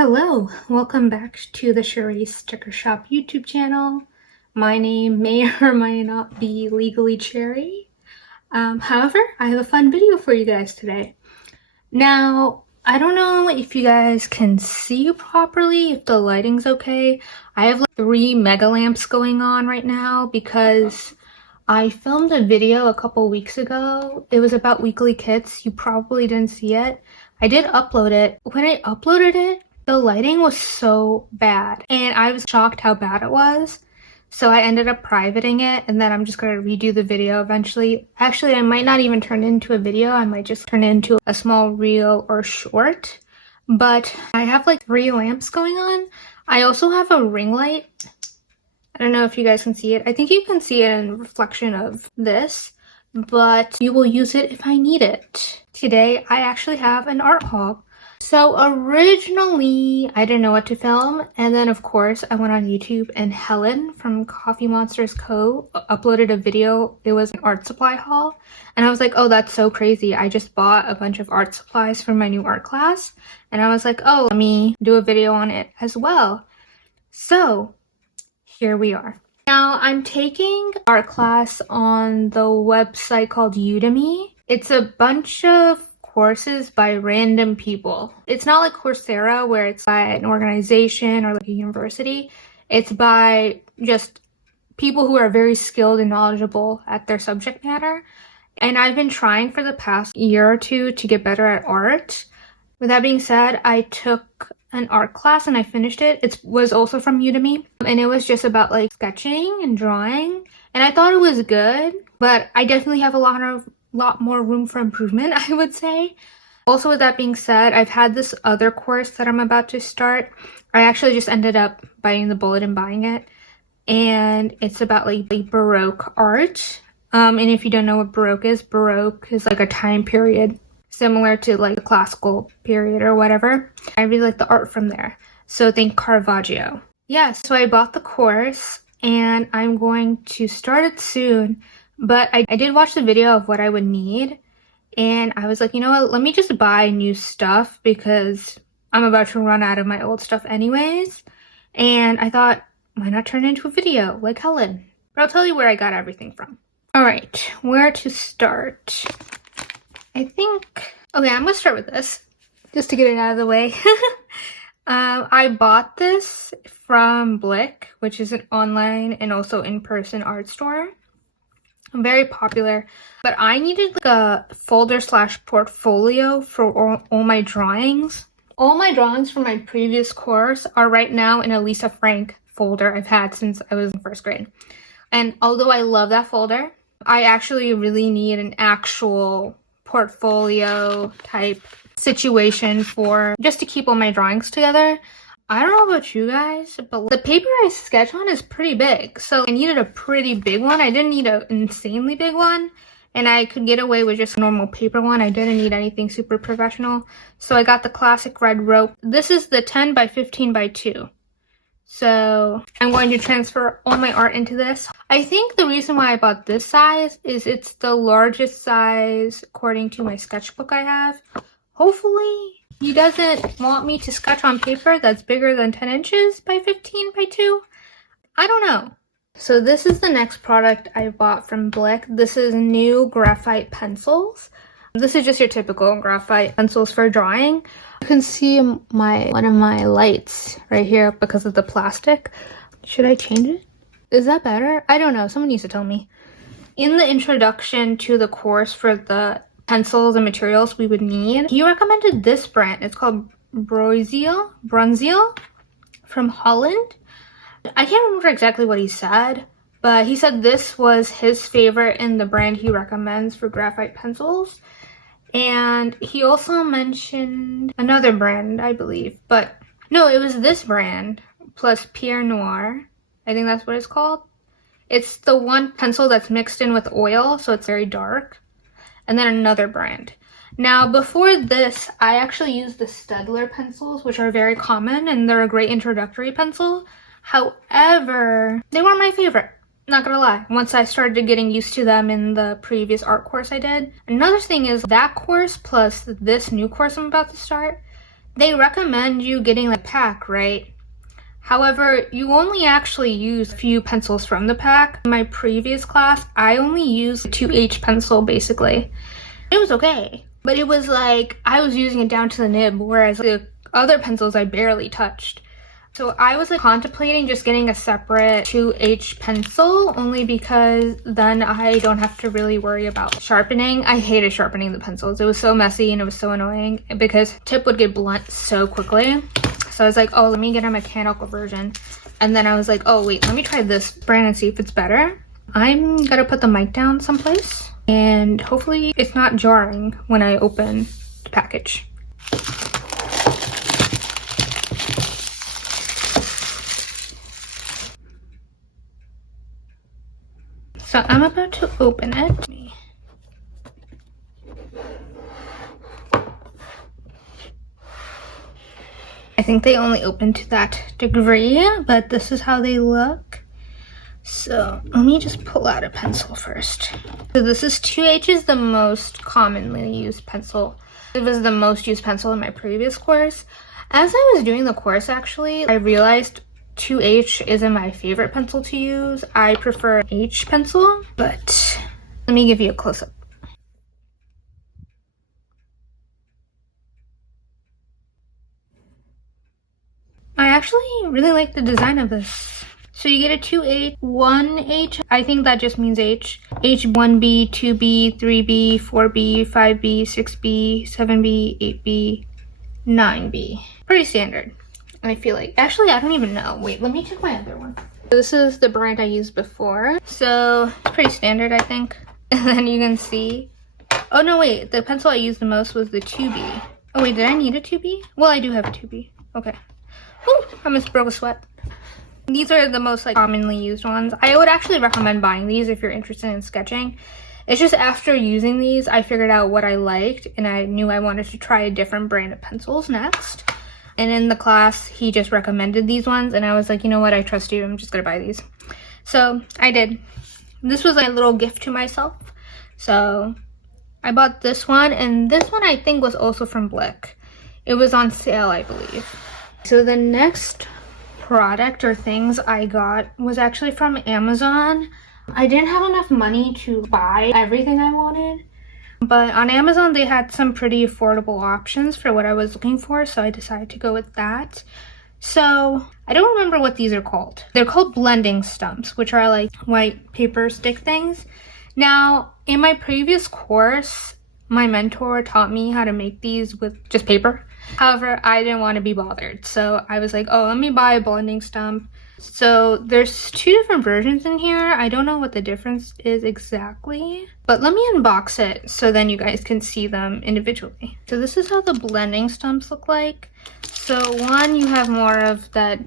Hello, welcome back to the Cerise Sticker Shop YouTube channel. My name may or may not be legally Cherry. However, I have a fun video for you guys today. Now, I don't know if you guys can see properly, if the lighting's okay. I have like 3 mega lamps going on right now because I filmed a video a couple weeks ago. It was about weekly kits. You probably didn't see it. I did upload it. When I uploaded it, the lighting was so bad and I was shocked how bad it was. So I ended up privating it and then I'm just going to redo the video eventually. Actually, I might not even turn it into a video. I might just turn it into a small reel or short. But I have like 3 lamps going on. I also have a ring light. I don't know if you guys can see it. I think you can see it in reflection of this, but you will use it if I need it. Today, I actually have an art haul. So originally, I didn't know what to film, and then of course, I went on YouTube and Helen from Coffee Monsters Co. uploaded a video. It was an art supply haul, and I was like, oh, that's so crazy. I just bought a bunch of art supplies for my new art class, and I was like, oh, let me do a video on it as well. So here we are. Now, I'm taking art class on the website called Udemy. It's a bunch of courses by random people. It's not like Coursera where it's by an organization or like a university. It's by just people who are very skilled and knowledgeable at their subject matter. And I've been trying for the past year or two to get better at art. With that being said, I took an art class and I finished it. It was also from Udemy, and it was just about like sketching and drawing, and I thought it was good, but I definitely have a lot more room for improvement, I would say. Also, with that being said, I've had this other course that I'm about to start. I actually just ended up biting the bullet and buying it, and it's about like Baroque art. And if you don't know what Baroque is like a time period similar to like the classical period or whatever. I really like the art from there. So think Caravaggio. Yeah, so I bought the course and I'm going to start it soon. But I did watch the video of what I would need. And I was like, you know what, let me just buy new stuff because I'm about to run out of my old stuff anyways. And I thought, why not turn it into a video like Helen? But I'll tell you where I got everything from. All right, where to start? I think, okay, I'm gonna start with this just to get it out of the way. I bought this from Blick, which is an online and also in-person art store. Very popular, but I needed like a folder / portfolio for all my drawings. All my drawings from my previous course are right now in a Lisa Frank folder I've had since I was in 1st grade. And although I love that folder, I actually really need an actual portfolio type situation for just to keep all my drawings together. I don't know about you guys, but the paper I sketch on is pretty big, so I needed a pretty big one. I didn't need an insanely big one, and I could get away with just a normal paper one. I didn't need anything super professional, so I got the classic red rope. This is the 10 by 15 by 2. So I'm going to transfer all my art into this. I think the reason why I bought this size is it's the largest size according to my sketchbook I have. Hopefully he doesn't want me to sketch on paper that's bigger than 10 inches by 15 by 2. I don't know. So this is the next product I bought from Blick. This is new graphite pencils. This is just your typical graphite pencils for drawing. You can see one of my lights right here because of the plastic. Should I change it? Is that better? I don't know. Someone needs to tell me. In the introduction to the course for the pencils and materials we would need, he recommended this brand. It's called Brunziel from Holland. I can't remember exactly what he said, but he said this was his favorite in the brand he recommends for graphite pencils. And he also mentioned another brand, I believe, but no, it was this brand plus Pierre Noir. I think that's what it's called. It's the one pencil that's mixed in with oil, so it's very dark. And then another brand. Now, before this, I actually used the Staedtler pencils, which are very common, and they're a great introductory pencil. However, they weren't my favorite. Not gonna lie, once I started getting used to them in the previous art course I did. Another thing is that course plus this new course I'm about to start, they recommend you getting the pack, right? However, you only actually use a few pencils from the pack. In my previous class, I only used a 2H pencil basically. It was okay, but it was like I was using it down to the nib, whereas the other pencils I barely touched. So I was like contemplating just getting a separate 2H pencil, only because then I don't have to really worry about sharpening. I hated sharpening the pencils. It was so messy and it was so annoying because tip would get blunt so quickly. So I was like, oh, let me get a mechanical version. And then I was like, oh wait, let me try this brand and see if it's better. I'm gonna put the mic down someplace and hopefully it's not jarring when I open the package. So I'm about to open it. I think they only open to that degree, but this is how they look. So let me just pull out a pencil first. So this is 2H is the most commonly used pencil. It was the most used pencil in my previous course. As I was doing the course, actually, I realized 2H isn't my favorite pencil to use. I prefer H pencil, but let me give you a close-up. I actually really like the design of this. So you get a 2H, 1H, I think that just means H. H1B, 2B, 3B, 4B, 5B, 6B, 7B, 8B, 9B. Pretty standard, I feel like. Actually, I don't even know. Wait, let me check my other one. This is the brand I used before. So pretty standard, I think. And then you can see, oh no, wait, the pencil I used the most was the 2B. Oh wait, did I need a 2B? Well, I do have a 2B. Okay. Ooh, I almost broke a sweat. These are the most like commonly used ones. I would actually recommend buying these if you're interested in sketching. It's just after using these, I figured out what I liked and I knew I wanted to try a different brand of pencils next. And in the class, he just recommended these ones and I was like, you know what, I trust you, I'm just gonna buy these. So I did. This was a little gift to myself. So I bought this one, and this one I think was also from Blick. It was on sale, I believe. So the next product or things I got was actually from Amazon. I didn't have enough money to buy everything I wanted, but on Amazon they had some pretty affordable options for what I was looking for, so I decided to go with that. So I don't remember what these are called. They're called blending stumps, which are like white paper stick things. Now, in my previous course, my mentor taught me how to make these with just paper. However, I didn't want to be bothered, so I was like, oh, let me buy a blending stump. So there's two different versions in here. I don't know what the difference is exactly, but let me unbox it so then you guys can see them individually. So this is how the blending stumps look like. So one, you have more of that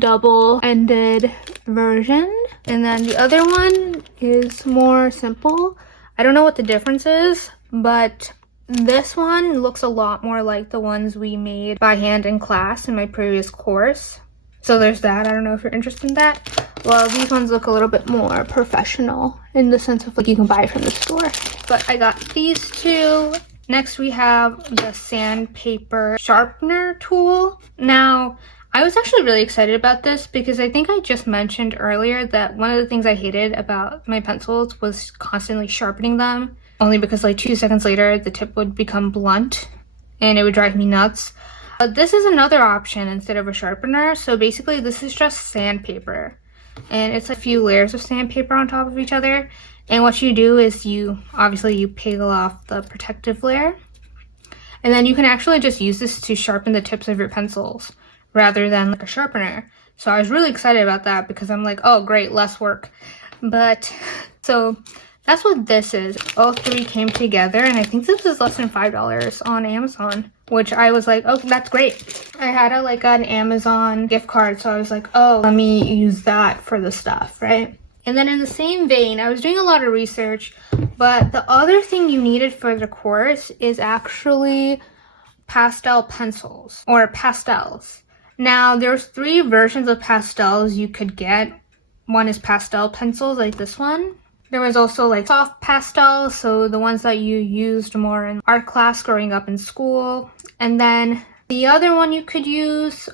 double-ended version, and then the other one is more simple. I don't know what the difference is, but this one looks a lot more like the ones we made by hand in class in my previous course. So there's that. I don't know if you're interested in that. Well, these ones look a little bit more professional in the sense of like you can buy it from the store. But I got these two. Next we have the sandpaper sharpener tool. Now, I was actually really excited about this because I think I just mentioned earlier that one of the things I hated about my pencils was constantly sharpening them. Only because like 2 seconds later, the tip would become blunt and it would drive me nuts. But this is another option instead of a sharpener. So basically this is just sandpaper. And it's a few layers of sandpaper on top of each other. And what you do is you peel off the protective layer. And then you can actually just use this to sharpen the tips of your pencils rather than like a sharpener. So I was really excited about that because I'm like, oh great, less work. But so that's what this is. All three came together, and I think this is less than $5 on Amazon, which I was like, oh, that's great. I had an Amazon gift card, so I was like, oh, let me use that for the stuff, right? And then in the same vein, I was doing a lot of research, but the other thing you needed for the course is actually pastel pencils or pastels. Now, there's 3 versions of pastels you could get. One is pastel pencils like this one. There was also like soft pastels, so the ones that you used more in art class growing up in school. And then The other one you could use,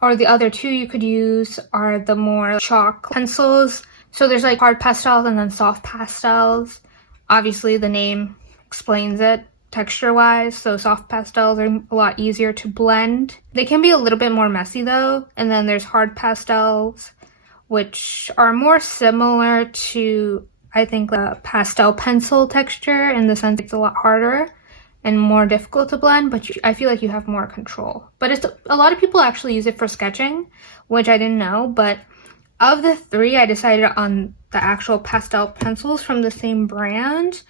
or the other two you could use, are the more chalk pencils. So there's like hard pastels and then soft pastels. Obviously the name explains it texture-wise, so soft pastels are a lot easier to blend. They can be a little bit more messy though, and then there's hard pastels, which are more similar to, I think, the pastel pencil texture in the sense it's a lot harder and more difficult to blend, but I feel like you have more control. But it's a lot of people actually use it for sketching, which I didn't know, but of the three, I decided on the actual pastel pencils from the same brand.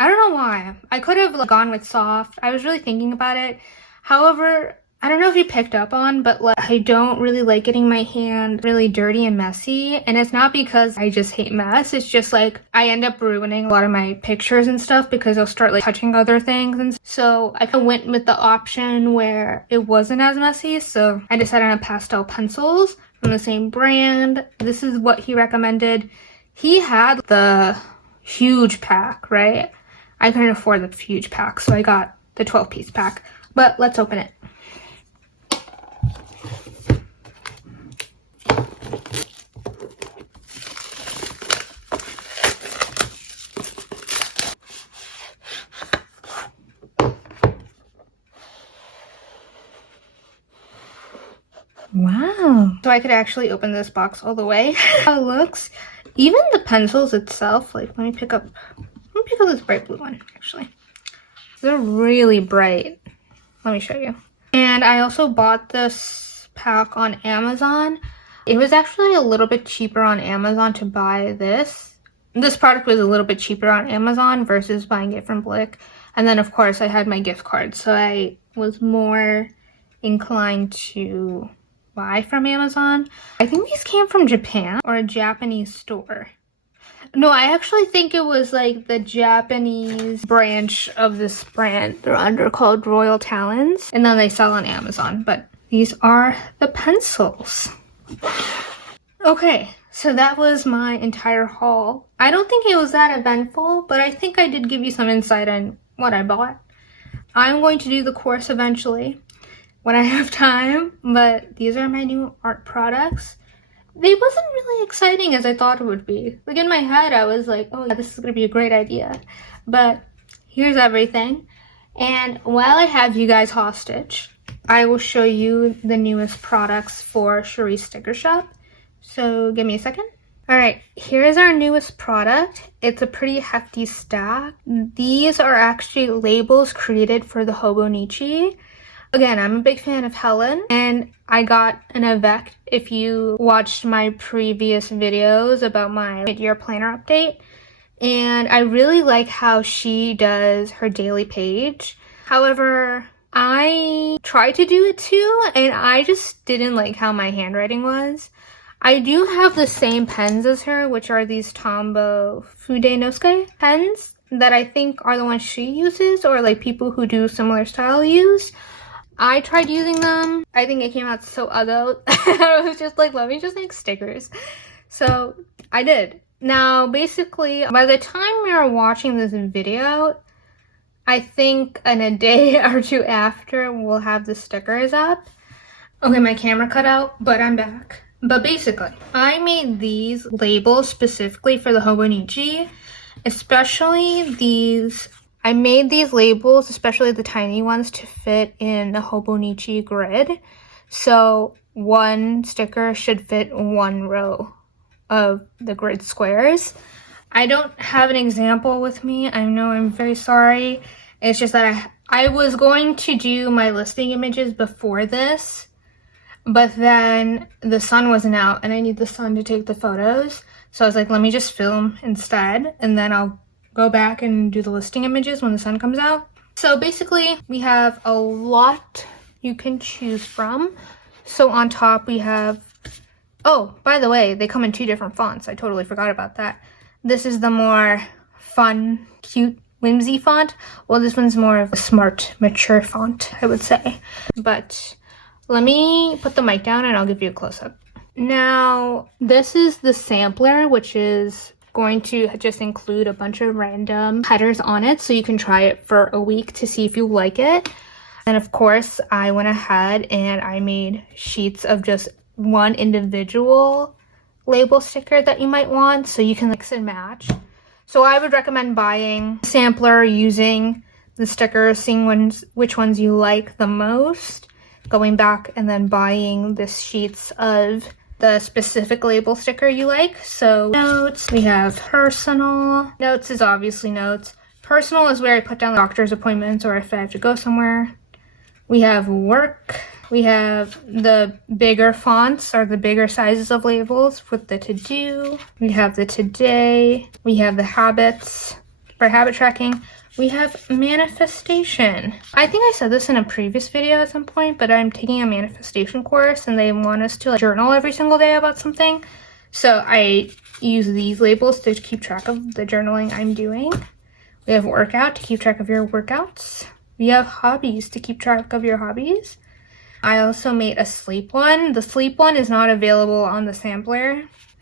I don't know why. I could have gone with soft. I was really thinking about it. However, I don't know if you picked up on, but I don't really like getting my hand really dirty and messy. And it's not because I just hate mess. It's just like I end up ruining a lot of my pictures and stuff because I'll start like touching other things. And so I went with the option where it wasn't as messy. So I decided on pastel pencils from the same brand. This is what he recommended. He had the huge pack, right? I couldn't afford the huge pack, so I got the 12-piece pack. But let's open it. Wow. So I could actually open this box all the way. How it looks. Even the pencils itself, like let me pick up this bright blue one actually. They're really bright. Let me show you. And I also bought this pack on Amazon. It was actually a little bit cheaper on Amazon to buy this. This product was a little bit cheaper on Amazon versus buying it from Blick. And then of course I had my gift card, so I was more inclined to buy from Amazon. I think these came from Japan or a Japanese store. No, I actually think it was like the Japanese branch of this brand they're under called Royal Talons, and then they sell on Amazon. But these are the pencils. Okay, so that was my entire haul. I don't think it was that eventful, but I think I did give you some insight on what I bought. I'm going to do the course eventually when I have time, but these are my new art products. They wasn't really exciting as I thought it would be. Like in my head, I was like, oh yeah, this is gonna be a great idea. But here's everything. And while I have you guys hostage, I will show you the newest products for Cerise Sticker Shop. So give me a second. All right, here's our newest product. It's a pretty hefty stack. These are actually labels created for the Hobonichi. Again, I'm a big fan of Helen, and I got an effect if you watched my previous videos about my mid-year planner update. And I really like how she does her daily page. However, I tried to do it too, and I just didn't like how my handwriting was. I do have the same pens as her, which are these Tombow Fudenosuke pens that I think are the ones she uses, or like people who do similar style use. I tried using them. I think it came out so ugly. I was just like, let me just make stickers. So I did. Now, basically, by the time you're watching this video, I think in a day or two after, we'll have the stickers up. Okay, my camera cut out, but I'm back. But basically, I made these labels specifically for the Hobonichi, especially these. I made these labels, especially the tiny ones, to fit in the Hobonichi grid. So one sticker should fit one row of the grid squares. I don't have an example with me. I know, I'm very sorry. It's just that I was going to do my listing images before this, but then the sun wasn't out and I need the sun to take the photos. So I was like, let me just film instead, and then I'll go back and do the listing images when the sun comes out. So basically, we have a lot you can choose from. So on top we have, oh, by the way, they come in 2 different fonts. I totally forgot about that. This is the more fun, cute, whimsy font. Well, this one's more of a smart, mature font, I would say. But let me put the mic down and I'll give you a close-up. Now, this is the sampler, which is going to just include a bunch of random headers on it, so you can try it for a week to see if you like it. And of course, I went ahead and I made sheets of just one individual label sticker that you might want, so you can mix and match. So I would recommend buying a sampler, using the stickers, seeing which ones you like the most, going back and then buying the sheets of the specific label sticker you like. So notes, we have personal. Notes is obviously notes. Personal is where I put down doctor's appointments or if I have to go somewhere. We have work. We have the bigger fonts or the bigger sizes of labels with the to-do. We have the today. We have the habits for habit tracking. We have manifestation. I think I said this in a previous video at some point, but I'm taking a manifestation course and they want us to journal every single day about something. So I use these labels to keep track of the journaling I'm doing. We have workout to keep track of your workouts. We have hobbies to keep track of your hobbies. I also made a sleep one. The sleep one is not available on the sampler.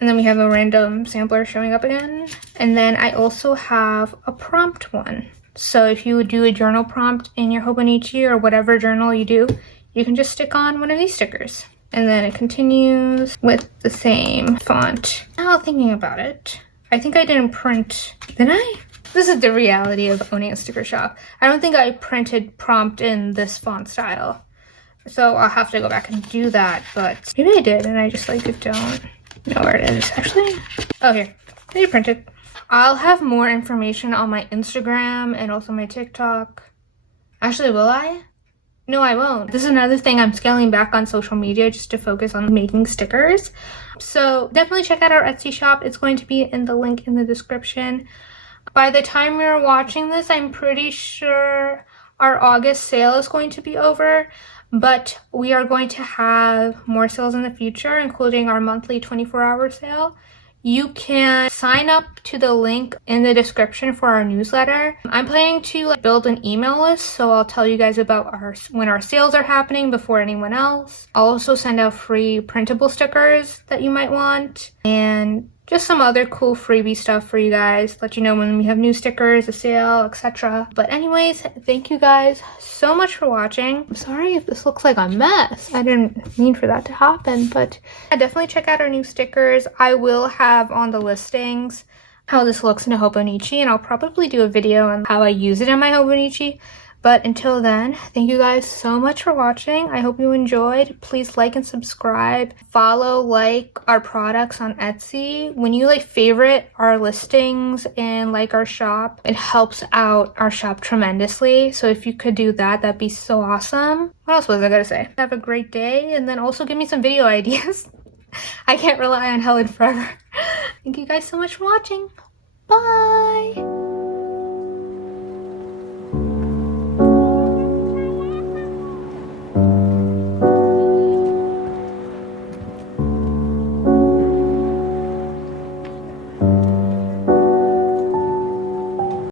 And then we have a random sampler showing up again. And then I also have a prompt one. So if you would do a journal prompt in your Hobonichi or whatever journal you do, you can just stick on one of these stickers. And then it continues with the same font. Now thinking about it, I think I didn't print, did I? This is the reality of owning a sticker shop. I don't think I printed prompt in this font style. So I'll have to go back and do that, but maybe I did and I just don't know where it is actually. Oh, here, I printed. I'll have more information on my Instagram and also my TikTok. Actually, will I? No, I won't. This is another thing, I'm scaling back on social media just to focus on making stickers. So definitely check out our Etsy shop. It's going to be in the link in the description. By the time you're watching this, I'm pretty sure our August sale is going to be over, but we are going to have more sales in the future, including our monthly 24-hour sale. You can sign up to the link in the description for our newsletter. I'm planning to build an email list, so I'll tell you guys about when our sales are happening before anyone else. I'll also send out free printable stickers that you might want, and just some other cool freebie stuff for you guys. Let you know when we have new stickers, a sale, etc. But anyways, thank you guys so much for watching. I'm sorry if this looks like a mess. I didn't mean for that to happen, but definitely check out our new stickers. I will have on the listings how this looks in a Hobonichi, and I'll probably do a video on how I use it in my Hobonichi. But until then, thank you guys so much for watching. I hope you enjoyed. Please like and subscribe. Follow, like our products on Etsy. When you favorite our listings and like our shop, it helps out our shop tremendously. So if you could do that, that'd be so awesome. What else was I gonna say? Have a great day, and then also give me some video ideas. I can't rely on Helen forever. Thank you guys so much for watching. Bye!